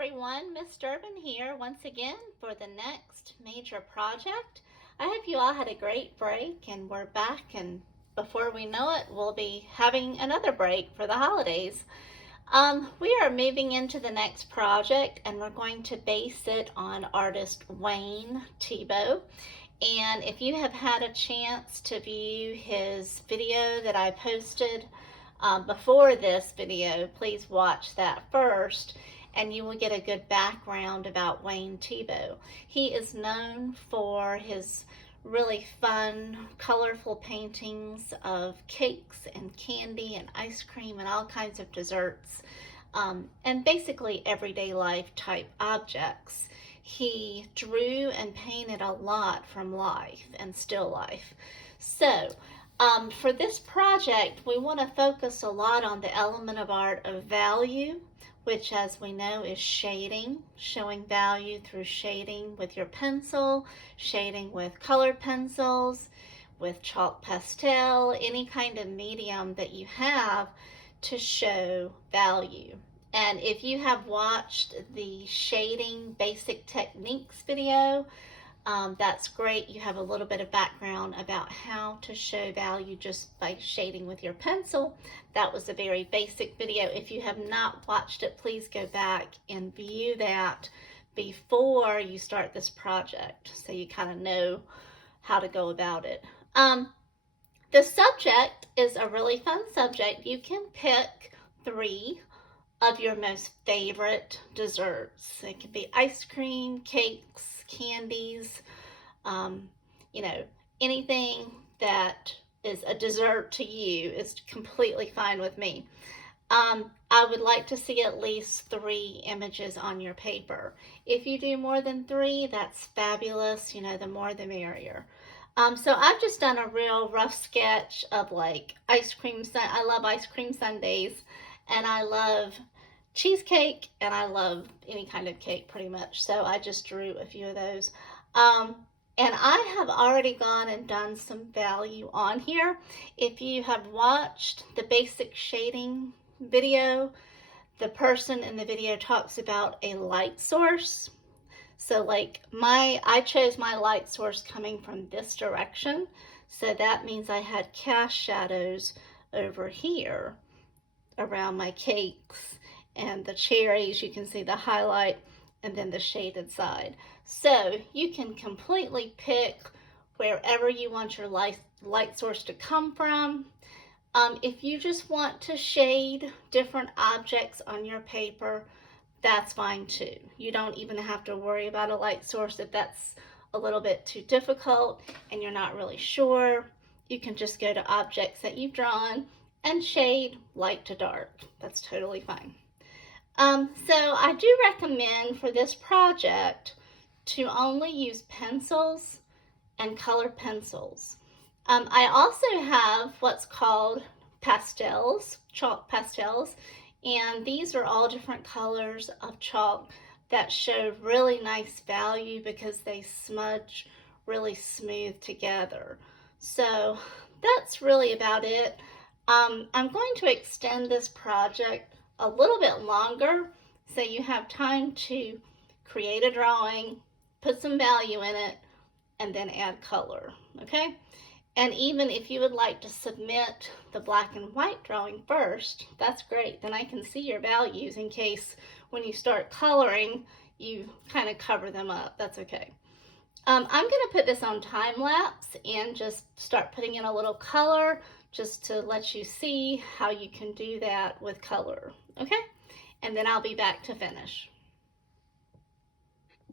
everyone, Miss Durbin here once again for the next major project. I hope you all had a great break and we're back, and before we know it, we'll be having another break for the holidays. We are moving into the next project and we're going to base it on artist Wayne Thiebaud. And if you have had a chance to view his video that I posted before this video, please watch that first and you will get a good background about Wayne Thiebaud. He is known for his really fun, colorful paintings of cakes and candy and ice cream and all kinds of desserts, and basically everyday life type objects. He drew and painted a lot from life and still life. So for this project, we want to focus a lot on the element of art of value, which, as we know, is shading, showing value through shading with your pencil, shading with colored pencils, with chalk pastel, any kind of medium that you have to show value. And if you have watched the shading basic techniques video, that's great. You have a little bit of background about how to show value just by shading with your pencil. That was a very basic video. If you have not watched it, please go back and view that before you start this project so you kind of know how to go about it. The subject is a really fun subject. You can pick 3 of your most favorite desserts. It can be ice cream, cakes, candies, anything that is a dessert to you is completely fine with me. I would like to see at least 3 images on your paper. If you do more than 3, that's fabulous. The more the merrier. So I've just done a real rough sketch of like ice cream. I love ice cream sundaes, and I love cheesecake, and I love any kind of cake pretty much. So I just drew a few of those. And I have already gone and done some value on here. If you have watched the basic shading video, the person in the video talks about a light source. So like I chose my light source coming from this direction. So that means I had cast shadows over here around my cakes and the cherries. You can see the highlight and then the shaded side. So you can completely pick wherever you want your light source to come from. If you just want to shade different objects on your paper, that's fine too. You don't even have to worry about a light source if that's a little bit too difficult and you're not really sure. You can just go to objects that you've drawn and shade light to dark. That's totally fine. So I do recommend for this project to only use pencils and colored pencils. I also have what's called pastels, chalk pastels, and these are all different colors of chalk that show really nice value because they smudge really smooth together. So that's really about it. I'm going to extend this project a little bit longer so you have time to create a drawing, put some value in it, and then add color, okay? And even if you would like to submit the black and white drawing first, that's great. Then I can see your values in case when you start coloring, you kind of cover them up. That's okay. I'm going to put this on time lapse and just start putting in a little color just to let you see how you can do that with color, okay? And then I'll be back to finish.